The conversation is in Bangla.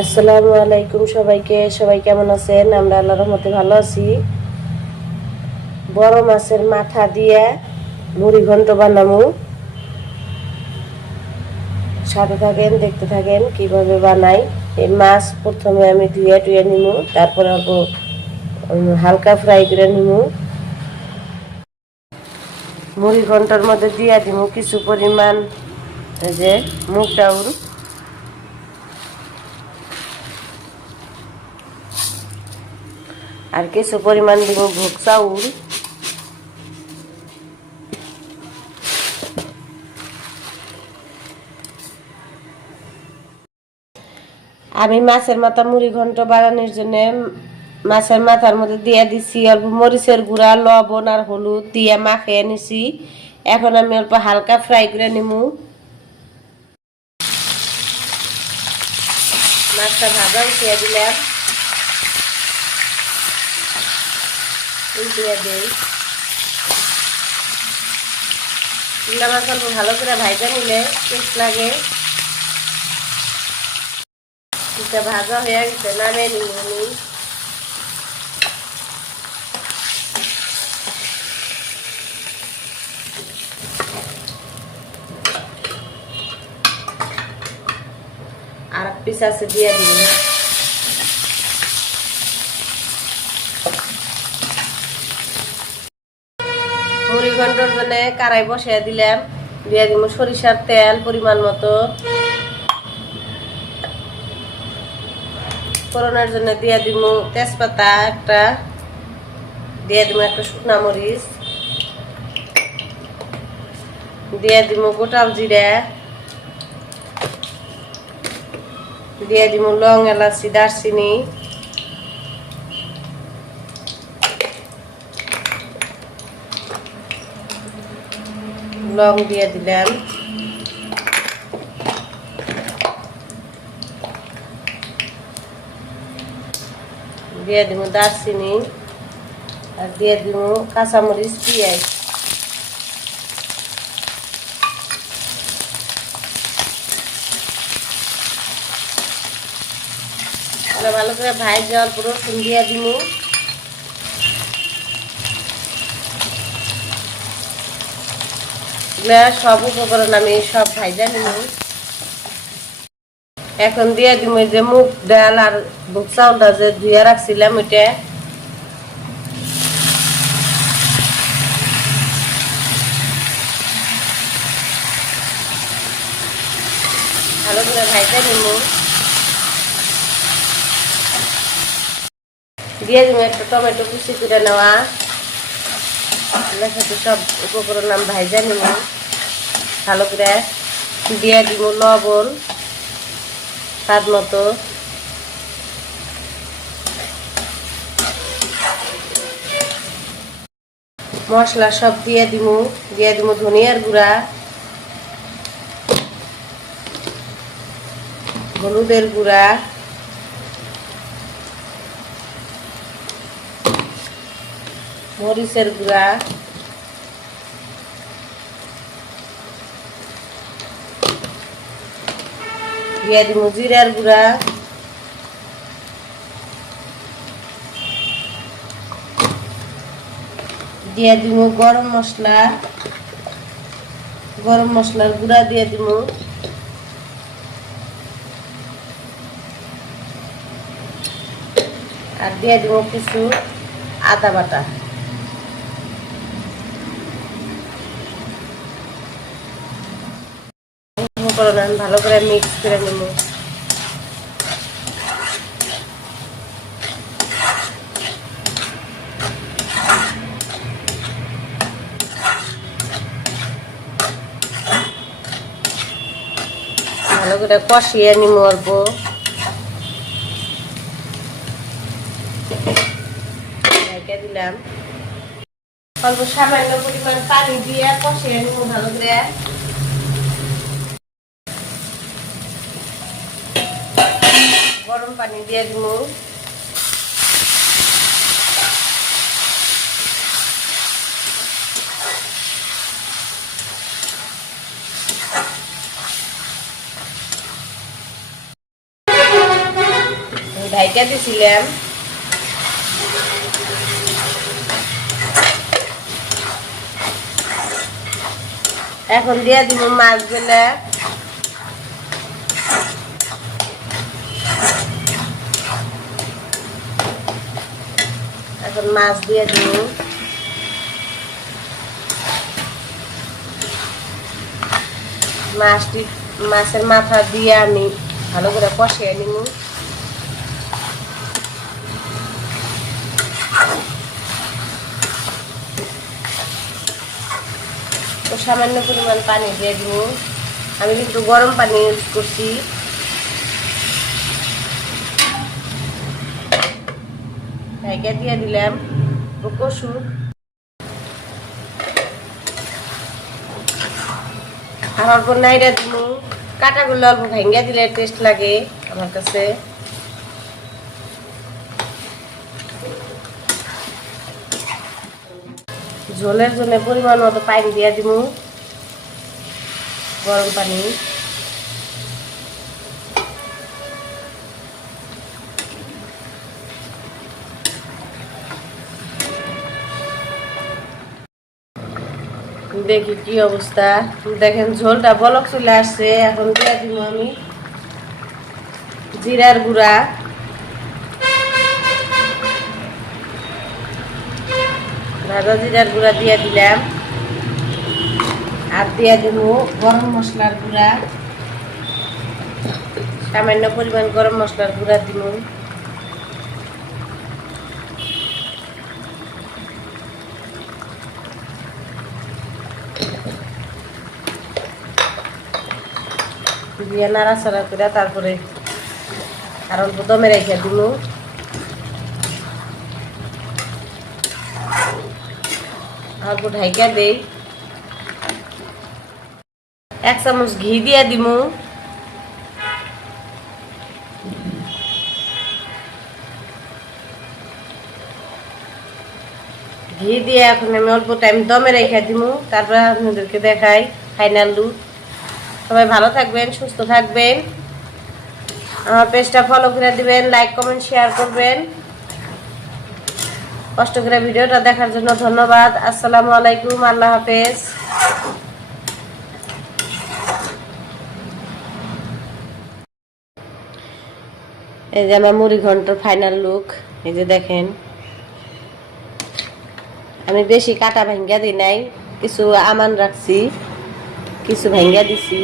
আসসালামু আলাইকুম সবাইকে। সবাই কেমন আছেন? আমরা আল্লাহর রহমতে ভালো আছি। বড় মাছের মাথা দিয়ে মুড়ি ঘন্ট বানামু। সাথে থাকেন, দেখতে থাকেন কিভাবে বানাই। এই মাছ প্রথমে আমি ধুয়ে টুয়ে নিমু, তারপর অল্প হালকা ফ্রাই করে নিমু। মুড়ি ঘন্টার মধ্যে দিয়ে দিমু কিছু পরিমাণ যে মুগ ডাউল, আর কিছু পরিমাণ দিব ভোগ চাউল। আমি মাছের মাথা মুড়ি ঘন্ট বানানোর জন্য মাছের মাথার মধ্যে দিয়ে দিছি অল্প মরিচের গুঁড়া, লবণ আর হলুদ দিয়ে মাখিয়ে নিছি। এখন আমি অল্প হালকা ফ্রাই করে নিমু। মাছটা ভাজা উঠিয়ে দিলাম, উল্টিয়ে দিই। চিংড়া মাছ অল্প ভালো করে ভাজা নিলে টেস্ট লাগে। এটা ভাজা হয়ে গেছে, নামিয়ে নিব আমি। আর এক পিস আছে দিয়ে দিব। মুড়ি ঘন্টর জন্য কড়াই বসিয়ে দিলাম, দিয়ে দিব সরিষার তেল পরিমাণ মতো। ফোড়নের জন্য দিয়ে দিব তেজপাতা একটা, দিয়ে দিব একটা শুকনা মরিচ, দিয়ে দিব গোটা জিরা, দিয়ে দিব লং, এলাচি, দারচিনি, লং দিয়ে দিলাম। দিয়ে দিব দারচিনি, আর দিয়ে দিব কাঁচামরিচ, পেঁয়াজ। ভালো করে ভাজে অল্প রসুন দিয়ে দিব। সব উপকরণ আমি সব ভাজা নিব। এখন দিয়ে দিব যে মুগ ডাল আর ভোগ চাউলটা যে ধুয়ে রাখছিলাম ওইটা। ভালো করে ভাজা নিব। দিয়ে দিব একটা টমেটো কুচি করে নেওয়া। সাথে সব উপকরণ আমি ভাজা নিব ভালো করে। দিয়ে দিব লবণ স্বাদ মতো, মশলা সব দিয়ে দিব। দিয়ে দিব ধনিয়ার গুঁড়া, হলুদের গুঁড়া, মরিচের গুঁড়া, দিয়ে দিব জিরার গুঁড়া, দিয়ে দিব গরম মশলা, গরম মশলার গুঁড়া দিয়ে দিব। আর দিয়ে দিব কিছু আদা বাটা। উপকরণ ভালো করে মিক্স করে নেব। ভালো করে কষিয়ে নিব অল্প। দিলাম অল্প সামান্য পরিমাণ পানি দিয়ে কষিয়ে নিব ভালো করে। গরম পানি দিয়ে দিব। ঢাইকা দিছিলাম। এখন দিয়ে দিব মাছগুলা। এখন মাছ দিয়ে দিব। মাছের মাথা দিয়ে আমি ভালো করে কষিয়ে নিব। তো সামান্য পরিমাণ পানি দিয়ে দিব। আমি কিন্তু গরম পানি ইউজ করছি। ঢাকা দিয়ে দিলাম কষু। আর অল্প নাইড়া দিব। কাঁটাগুলো অল্প ভেঙে দিলে টেস্ট লাগে আমার কাছে। ঝোলের জন্য পরিমাণ মতো পানি দিয়ে দিব, গরম পানি। দেখি কি অবস্থা। দেখেন ঝোলটা বলক চলে আসছে। এখন দিয়ে দিব আমি জিরার গুঁড়া, ভাজা জিরার গুঁড়া দিয়ে দিলাম। আর দিয়ে দিব গরম মশলার গুঁড়া, সামান্য পরিমাণ গরম মশলার গুঁড়া দিব। দিয়ে নাড়াচাড়া করে তারপরে আর অল্প দমে রেখে দিব। অল্প ঢাইকা দেই। 1 চামচ ঘি দিয়ে দিব। ঘি দিয়ে এখন আমি অল্প টাইম দমে রেখে দিব। তারপরে আপনাদেরকে দেখাই ফাইনাল লুক। সবাই ভালো থাকবেন, সুস্থ থাকবেন। আমার পেজটা ফলো করে দিবেন, লাইক কমেন্ট শেয়ার করবেন। কষ্ট করে ভিডিওটা দেখার জন্য ধন্যবাদ। আসসালামু আলাইকুম, আল্লাহ হাফেজ। এই যে আমার মুড়ি ঘন্টর ফাইনাল লুক। এই যে দেখেন, আমি বেশি কাটা ভাঙ্গা দিই নাই, কিছু আমান রাখছি, কিছু ভাঙ্গা দিছি।